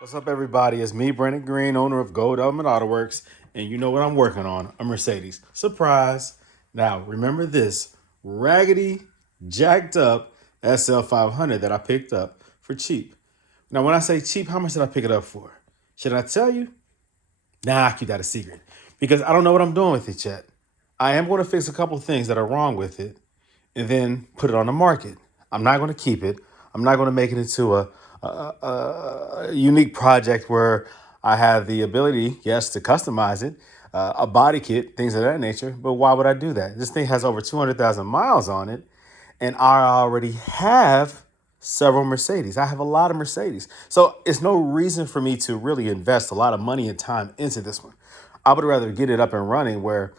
What's up, everybody? It's me, Brandon Green, owner of Goldelementautoworks, and you know what I'm working on, a Mercedes. Surprise! Now, remember this raggedy, jacked up SL500 that I picked up for cheap. Now, when I say cheap, how much did I pick it up for? Should I tell you? Nah, I keep that a secret because I don't know what I'm doing with it yet. I am going to fix a couple of things that are wrong with it and then put it on the market. I'm not going to keep it. I'm not going to make it into a unique project where I have the ability, yes, to customize it, a body kit, things of that nature. But why would I do that? This thing has over 200,000 miles on it, and I already have several Mercedes. I have a lot of Mercedes. So it's no reason for me to really invest a lot of money and time into this one. I would rather get it up and running where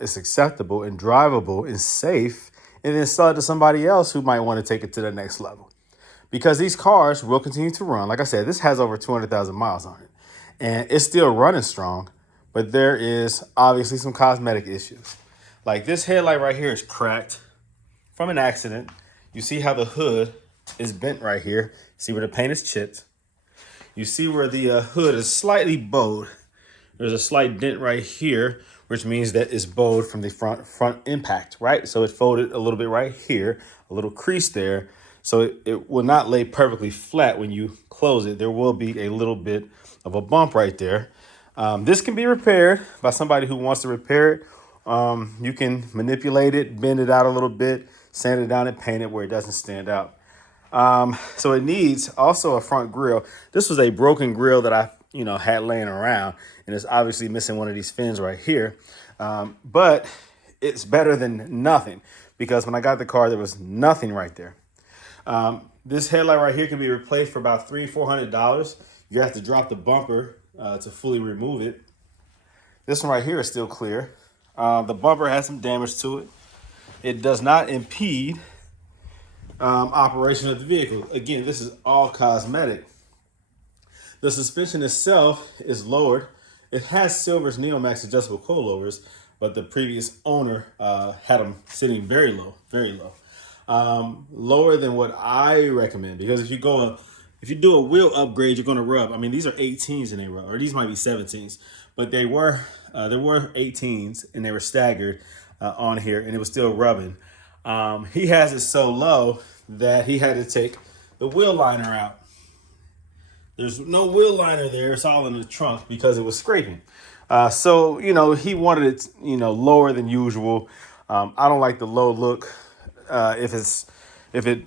it's acceptable and drivable and safe, and then sell it to somebody else who might want to take it to the next level. Because these cars will continue to run. Like I said, this has over 200,000 miles on it, and it's still running strong, but there is obviously some cosmetic issues. Like this headlight right here is cracked from an accident. You see how the hood is bent right here. See where the paint is chipped. You see where the hood is slightly bowed. There's a slight dent right here, which means that it's bowed from the front impact, right? So it folded a little bit right here, a little crease there. So it will not lay perfectly flat when you close it. There will be a little bit of a bump right there. This can be repaired by somebody who wants to repair it. You can manipulate it, bend it out a little bit, sand it down and paint it where it doesn't stand out. So it needs also a front grille. This was a broken grille that I, had laying around, and it's obviously missing one of these fins right here. But it's better than nothing because when I got the car, there was nothing right there. This headlight right here can be replaced for about $300-400. You have to drop the bumper to fully remove it. This one right here is still clear. The bumper has some damage to it. It does not impede operation of the vehicle. Again, this is all cosmetic. The suspension itself is lowered. It has Silver's Neomax adjustable coilovers, but the previous owner had them sitting very low, very low. Lower than what I recommend, because if you do a wheel upgrade, you're going to rub. I mean, these are 18s and they rub, or these might be 17s, but there were 18s and they were staggered on here, and it was still rubbing. He has it so low that he had to take the wheel liner out. There's no wheel liner there. It's all in the trunk because it was scraping. So he wanted it, lower than usual. I don't like the low look. If it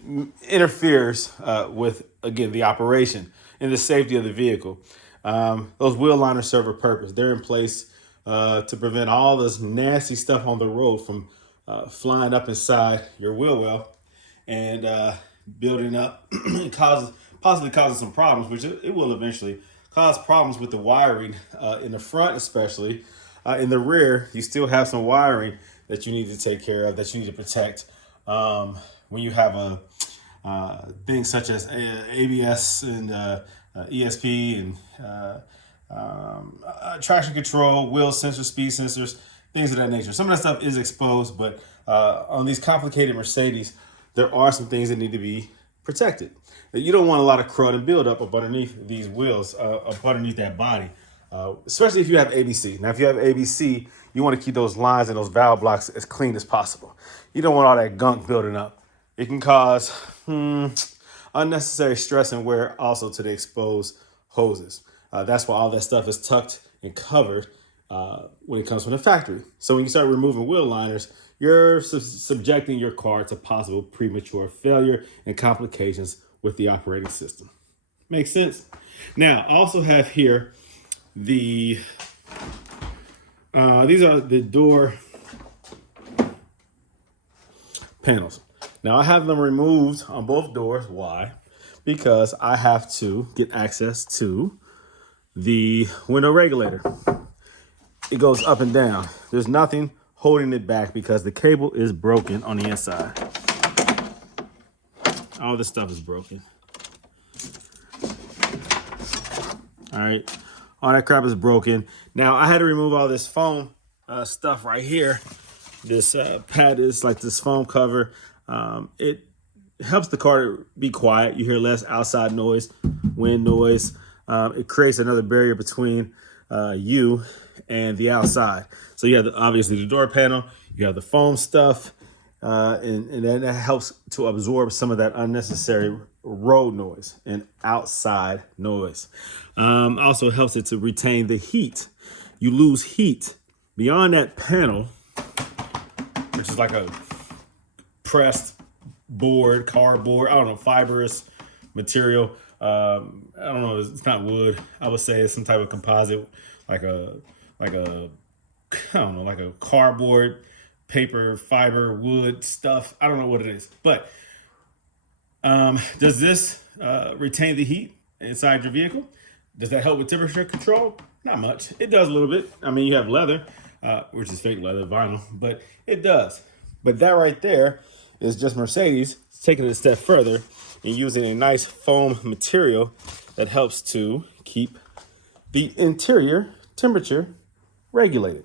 interferes with, again, the operation and the safety of the vehicle. Those wheel liners serve a purpose. They're in place to prevent all this nasty stuff on the road from flying up inside your wheel well and building up and possibly causing some problems, which it will eventually cause problems with the wiring in the front, especially. In the rear, you still have some wiring that you need to take care of, that you need to protect. When you have things such as ABS and ESP and traction control, wheel sensors, speed sensors, things of that nature. Some of that stuff is exposed, but on these complicated Mercedes, there are some things that need to be protected. You don't want a lot of crud and buildup up underneath these wheels, up underneath that body, especially if you have ABC. Now, if you have ABC, you want to keep those lines and those valve blocks as clean as possible. You don't want all that gunk building up. It can cause unnecessary stress and wear also to the exposed hoses. That's why all that stuff is tucked and covered when it comes from the factory. So when you start removing wheel liners, you're subjecting your car to possible premature failure and complications with the operating system. Makes sense? Now, I also have here these are the door panels. Now, I have them removed on both doors. Why? Because I have to get access to the window regulator. It goes up and down. There's nothing holding it back because the cable is broken on the inside. All this stuff is broken. All right. All that crap is broken. Now, I had to remove all this foam stuff right here this pad is like this foam cover. It helps the car be quiet. You hear less outside noise, wind noise. It creates another barrier between you and the outside. So you have obviously the door panel, you have the foam stuff, and that helps to absorb some of that unnecessary road noise and outside noise. Also helps it to retain the heat. You lose heat beyond that panel, which is like a pressed board, cardboard, I don't know, fibrous material. I don't know, it's not wood. I would say it's some type of composite, like a I don't know, like a cardboard, paper, fiber, wood stuff. I don't know what it is. But does this retain the heat inside your vehicle? Does that help with temperature control? Not much. It does a little bit. I mean, you have leather, which is fake leather, vinyl, but it does. But that right there is just Mercedes taking it a step further and using a nice foam material that helps to keep the interior temperature regulated.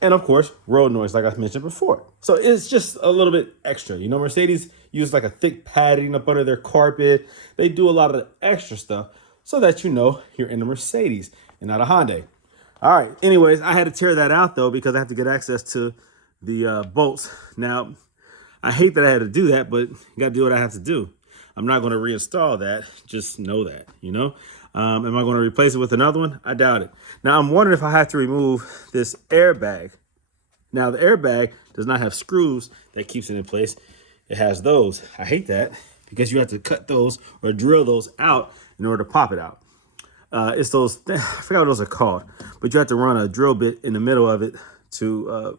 And of course, road noise, like I mentioned before. So it's just a little bit extra. You know, Mercedes use like a thick padding up under their carpet. They do a lot of the extra stuff so that you know you're in a Mercedes and not a Hyundai. All right. Anyways, I had to tear that out though because I have to get access to the bolts. Now, I hate that I had to do that, but you got to do what I have to do. I'm not going to reinstall that. Just know that, you know. Am I going to replace it with another one? I doubt it. Now, I'm wondering if I have to remove this airbag. Now, the airbag does not have screws that keeps it in place. It has those. I hate that because you have to cut those or drill those out in order to pop it out. It's those, I forgot what those are called, but you have to run a drill bit in the middle of it in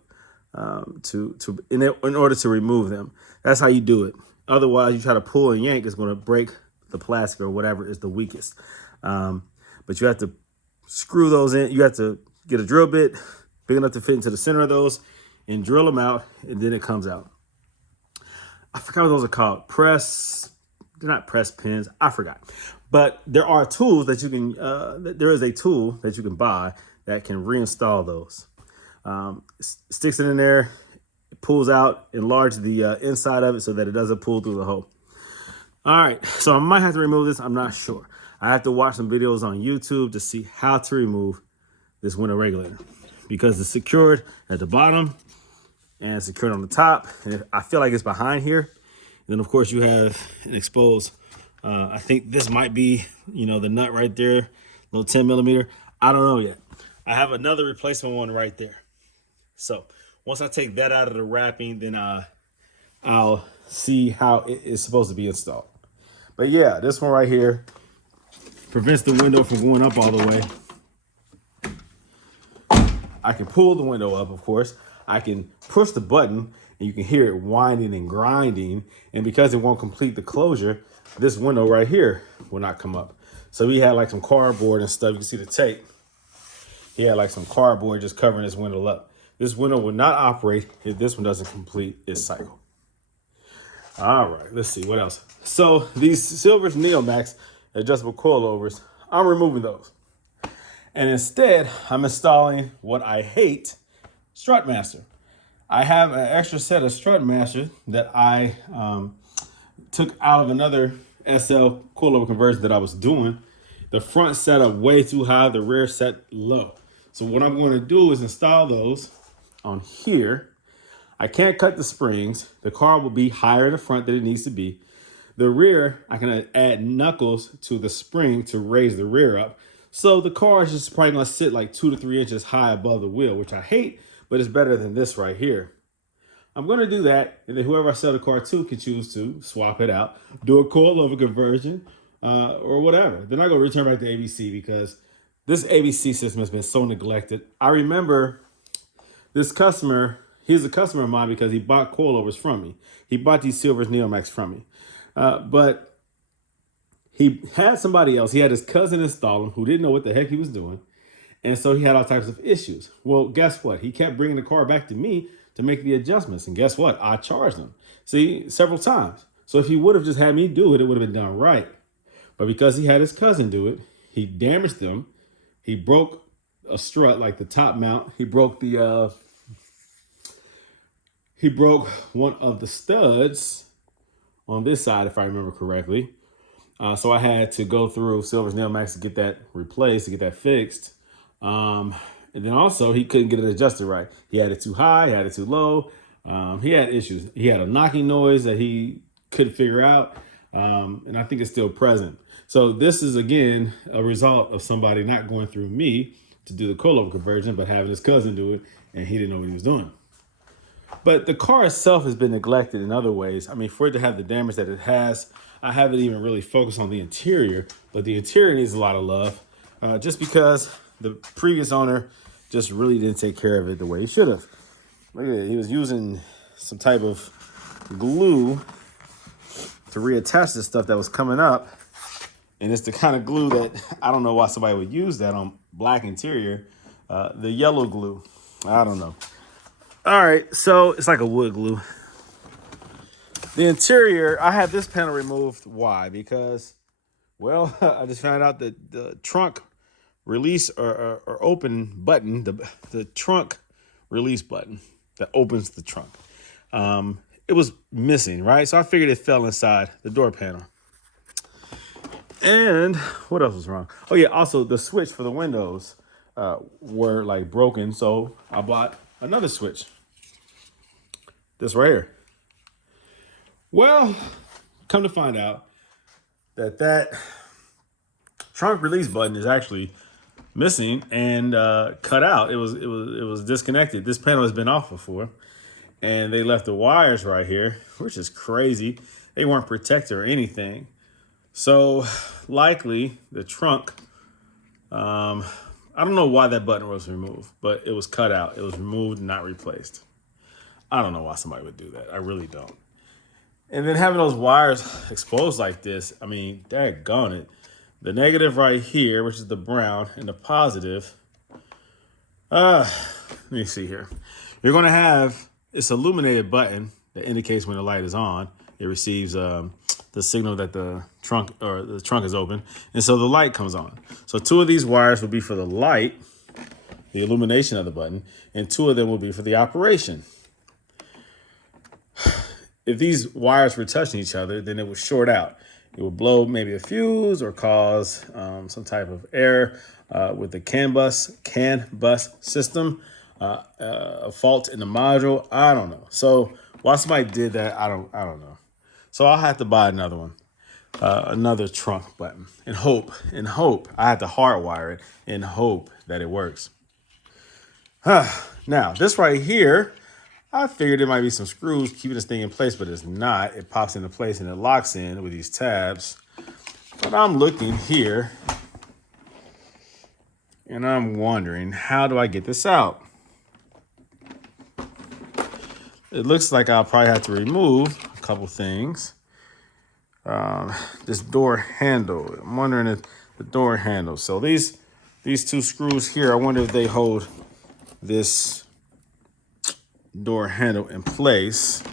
order to remove them. That's how you do it. Otherwise, you try to pull and yank, it's going to break the plastic or whatever is the weakest. But you have to screw those in. You have to get a drill bit big enough to fit into the center of those and drill them out, and then it comes out. I forgot what those are called. They're not press pins. I forgot. But there are tools that you can, there is a tool that you can buy that can reinstall those. Sticks it in there, it pulls out, enlarge the inside of it so that it doesn't pull through the hole. All right, so I might have to remove this. I'm not sure. I have to watch some videos on YouTube to see how to remove this window regulator because it's secured at the bottom and secured on the top. And I feel like it's behind here. Then of course you have an exposed, I think this might be, you know, the nut right there, little 10 millimeter. I don't know yet. I have another replacement one right there. So once I take that out of the wrapping, then I'll see how it is supposed to be installed. But yeah, this one right here prevents the window from going up all the way. I can pull the window up, of course. I can push the button and you can hear it winding and grinding. And because it won't complete the closure, this window right here will not come up. So we had like some cardboard and stuff. You can see the tape. He had like some cardboard just covering this window up. This window will not operate if this one doesn't complete its cycle. All right, let's see what else. So these Silver's Neomax adjustable coilovers, I'm removing those. And instead, I'm installing what I hate, Strutmaster. I have an extra set of Strutmaster that I took out of another SL coilover conversion that I was doing. The front set up way too high, the rear set low. So what I'm going to do is install those on here. I can't cut the springs. The car will be higher in the front than it needs to be. The rear, I can add knuckles to the spring to raise the rear up. So the car is just probably gonna sit like 2 to 3 inches high above the wheel, which I hate, but it's better than this right here. I'm gonna do that, and then whoever I sell the car to can choose to swap it out, do a coilover conversion, or whatever. Then I go return back to ABC because this ABC system has been so neglected. I remember this customer, he's a customer of mine because he bought coilovers from me. He bought these Silver's Neomax from me. But he had somebody else. He had his cousin install them who didn't know what the heck he was doing. And so he had all types of issues. Well, guess what? He kept bringing the car back to me to make the adjustments. And guess what? I charged him. See, several times. So if he would have just had me do it, it would have been done right. But because he had his cousin do it, he damaged them. He broke a strut, like the top mount. He broke the he broke one of the studs on this side, if I remember correctly. So I had to go through Silver's Nail Max to get that replaced, to get that fixed. Um, and then also he couldn't get it adjusted right. He had it too high, he had it too low. He had issues. He had a knocking noise that he couldn't figure out. And I think it's still present. So this is, again, a result of somebody not going through me to do the coilover conversion, but having his cousin do it, and he didn't know what he was doing. But the car itself has been neglected in other ways. I mean, for it to have the damage that it has, I haven't even really focused on the interior, but the interior needs a lot of love, just because the previous owner just really didn't take care of it the way he should have. Look at it. He was using some type of glue to reattach this stuff that was coming up. And it's the kind of glue that I don't know why somebody would use that on black interior. The yellow glue. I don't know. All right, so it's like a wood glue. The interior, I had this panel removed. Why? Because, well, I just found out that the trunk release or open button, the trunk release button that opens the trunk, it was missing, right? So I figured it fell inside the door panel. And what else was wrong? Oh yeah, also the switch for the windows were like broken, so I bought another switch. This right here. Well, come to find out that trunk release button is actually missing and cut out. It was disconnected. This panel has been off before, and they left the wires right here, which is crazy. They weren't protected or anything. So likely the trunk, I don't know why that button was removed, but it was cut out. It was removed, not replaced. I don't know why somebody would do that. I really don't. And then having those wires exposed like this, I mean, daggone it. The negative right here, which is the brown, and the positive. Let me see here. You're going to have this illuminated button that indicates when the light is on. It receives the signal that the trunk is open. And so the light comes on. So two of these wires will be for the light, the illumination of the button, and two of them will be for the operation. If these wires were touching each other, then it would short out. It would blow maybe a fuse or cause some type of error with the CAN bus system, a fault in the module. I don't know. So why somebody did that, I don't know. So I'll have to buy another one, another trunk button, and hope. I had to hardwire it and hope that it works. Now this right here, I figured there might be some screws keeping this thing in place, but it's not. It pops into place and it locks in with these tabs. But I'm looking here and I'm wondering, how do I get this out? It looks like I'll probably have to remove a couple things. This door handle. I'm wondering if the door handle. So these two screws here, I wonder if they hold this door handle in place.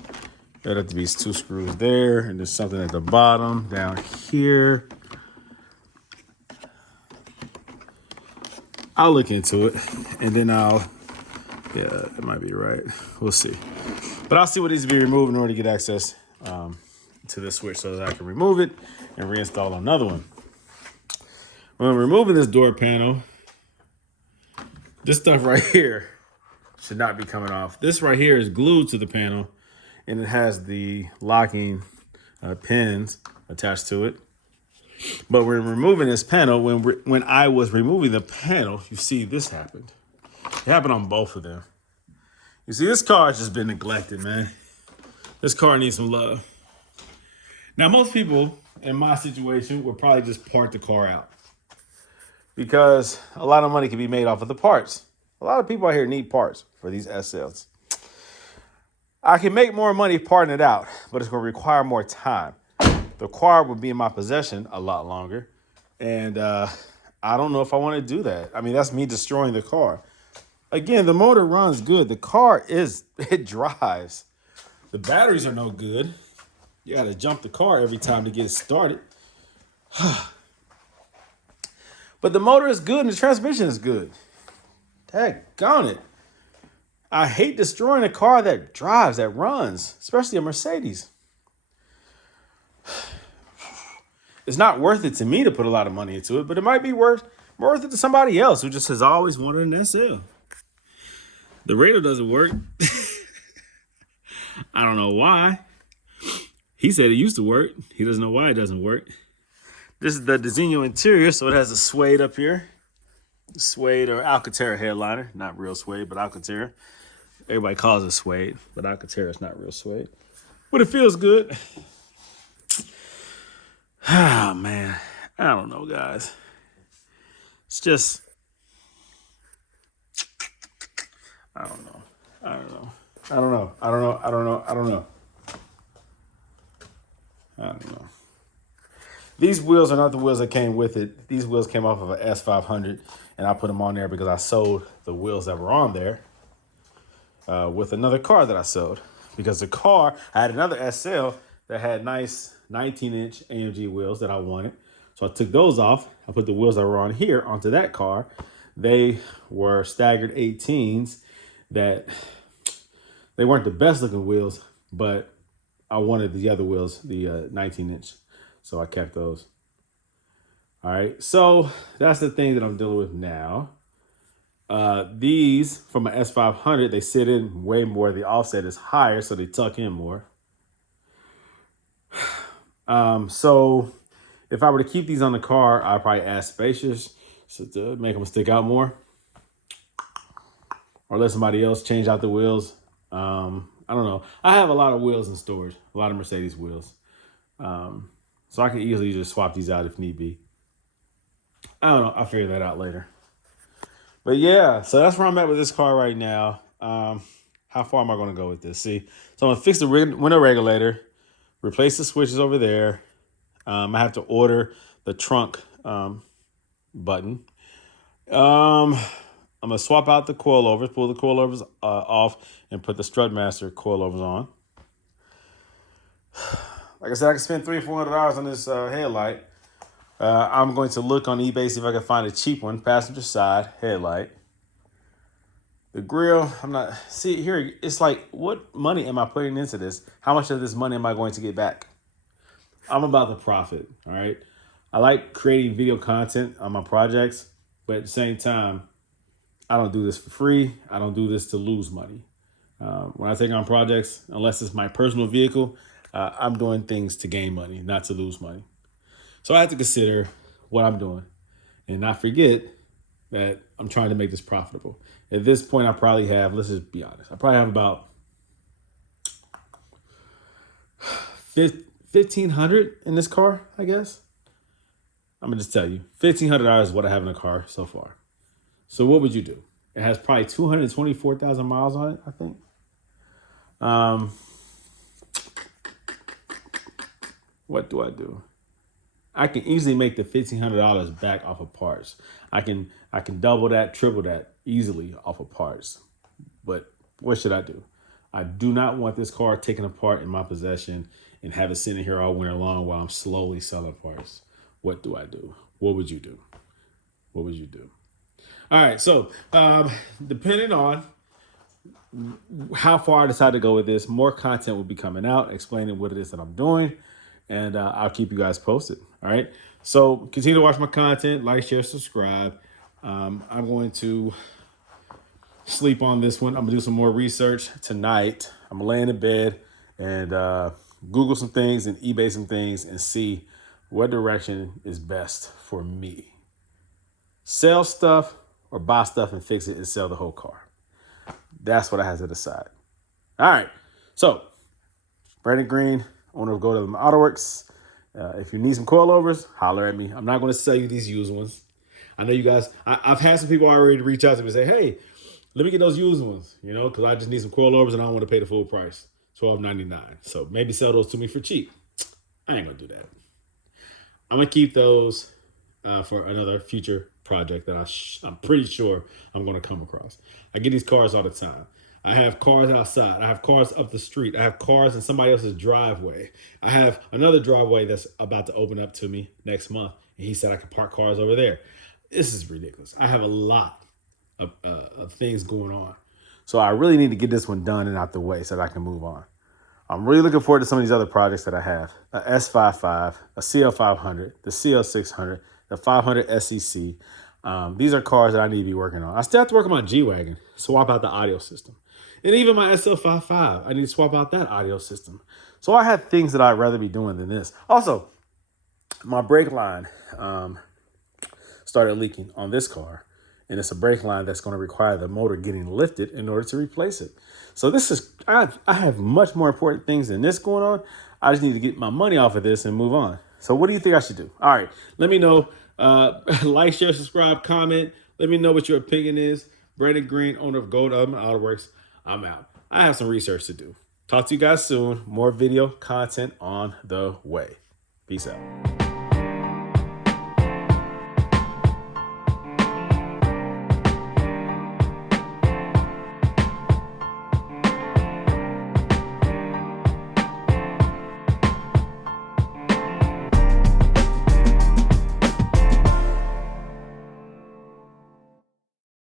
There'd have to be two screws there, and there's something at the bottom down here. I'll look into it, and then yeah, it might be right. We'll see. But I'll see what needs to be removed in order to get access to this switch so that I can remove it and reinstall another one. When I'm removing this door panel, this stuff right here should not be coming off. This right here is glued to the panel, and it has the locking pins attached to it. But when removing this panel, when I was removing the panel, you see this happened. It happened on both of them. You see, this car has just been neglected, man. This car needs some love. Now, most people in my situation would probably just part the car out because a lot of money can be made off of the parts. A lot of people out here need parts for these SLs. I can make more money parting it out, but it's going to require more time. The car would be in my possession a lot longer, and I don't know if I want to do that. I mean, that's me destroying the car. Again, the motor runs good. The car it drives. The batteries are no good. You got to jump the car every time to get it started. But the motor is good and the transmission is good. Daggone it. I hate destroying a car that drives, that runs, especially a Mercedes. It's not worth it to me to put a lot of money into it, but it might be worth it to somebody else who just has always wanted an SL. The radio doesn't work. I don't know why. He said it used to work. He doesn't know why it doesn't work. This is the Designo interior, so it has a suede up here. Suede or Alcantara headliner. Not real suede, but Alcantara. Everybody calls it suede, but Alcantara is not real suede. But it feels good. Ah, man. I don't know, guys. It's just, I don't know. I don't know. I don't know. I don't know. I don't know. I don't know. I don't know. These wheels are not the wheels that came with it. These wheels came off of an S500, and I put them on there because I sold the wheels that were on there with another car that I sold. Because the car, I had another SL that had nice 19-inch AMG wheels that I wanted. So I took those off. I put the wheels that were on here onto that car. They were staggered 18s that they weren't the best looking wheels, but I wanted the other wheels, the 19-inch. So I kept those. All right. So that's the thing that I'm dealing with now. These from an S500, they sit in way more. The offset is higher, so they tuck in more. So if I were to keep these on the car, I'd probably add spacers so to make them stick out more. Or let somebody else change out the wheels. I don't know. I have a lot of wheels in storage, a lot of Mercedes wheels. So I can easily just swap these out if need be. I don't know. I'll figure that out later. But yeah, so that's where I'm at with this car right now. How far am I going to go with this? See, so I'm going to fix the window regulator, replace the switches over there. I have to order the trunk button. I'm going to swap out the coilovers, pull the coilovers off, and put the Strutmaster coilovers on. Like I said, I can spend $300 or $400 on this headlight. I'm going to look on eBay, see if I can find a cheap one, passenger side headlight. The grill, see here, it's like, what money am I putting into this? How much of this money am I going to get back? I'm about the profit, all right? I like creating video content on my projects, but at the same time, I don't do this for free. I don't do this to lose money. When I take on projects, unless it's my personal vehicle, I'm doing things to gain money, not to lose money. So I have to consider what I'm doing and not forget that I'm trying to make this profitable. At this point, I probably have, let's just be honest, I probably have about $1,500 in this car, I guess. I'm going to just tell you, $1,500 is what I have in the car so far. So what would you do? It has probably 224,000 miles on it, I think. What do I do? I can easily make the $1,500 back off of parts. I can double that, triple that easily off of parts. But what should I do? I do not want this car taken apart in my possession and have it sitting here all winter long while I'm slowly selling parts. What do I do? What would you do? What would you do? All right, so depending on how far I decide to go with this, more content will be coming out explaining what it is that I'm doing, and I'll keep you guys posted. All right, so continue to watch my content, like, share, subscribe. I'm going to sleep on this one. I'm gonna do some more research tonight. I'm gonna lay in bed and Google some things and eBay some things and see what direction is best for me. Sell stuff or buy stuff and fix it and sell the whole car. That's what I have to decide. All right. So, Brandon Green, owner of Goldelementautoworks. If you need some coilovers, holler at me. I'm not going to sell you these used ones. I know you guys, I've had some people already reach out to me and say, hey, let me get those used ones, because I just need some coilovers and I don't want to pay the full price, $12.99. So maybe sell those to me for cheap. I ain't going to do that. I'm going to keep those for another future project that I'm pretty sure I'm going to come across. I get these cars all the time. I have cars outside. I have cars up the street. I have cars in somebody else's driveway. I have another driveway that's about to open up to me next month. And he said I could park cars over there. This is ridiculous. I have a lot of things going on. So I really need to get this one done and out the way so that I can move on. I'm really looking forward to some of these other projects that I have. A S55, a CL500, the CL600, the 500 SEC. These are cars that I need to be working on. I still have to work on my G-Wagon, swap out the audio system. And even my SL500, I need to swap out that audio system. So I have things that I'd rather be doing than this. Also, my brake line started leaking on this car. And it's a brake line that's going to require the motor getting lifted in order to replace it. So this is, I have much more important things than this going on. I just need to get my money off of this and move on. So what do you think I should do? All right, let me know. Like, share, subscribe, comment. Let me know what your opinion is. Brandon Green, owner of Goldelementautoworks. I'm out. I have some research to do. Talk to you guys soon. More video content on the way. Peace out.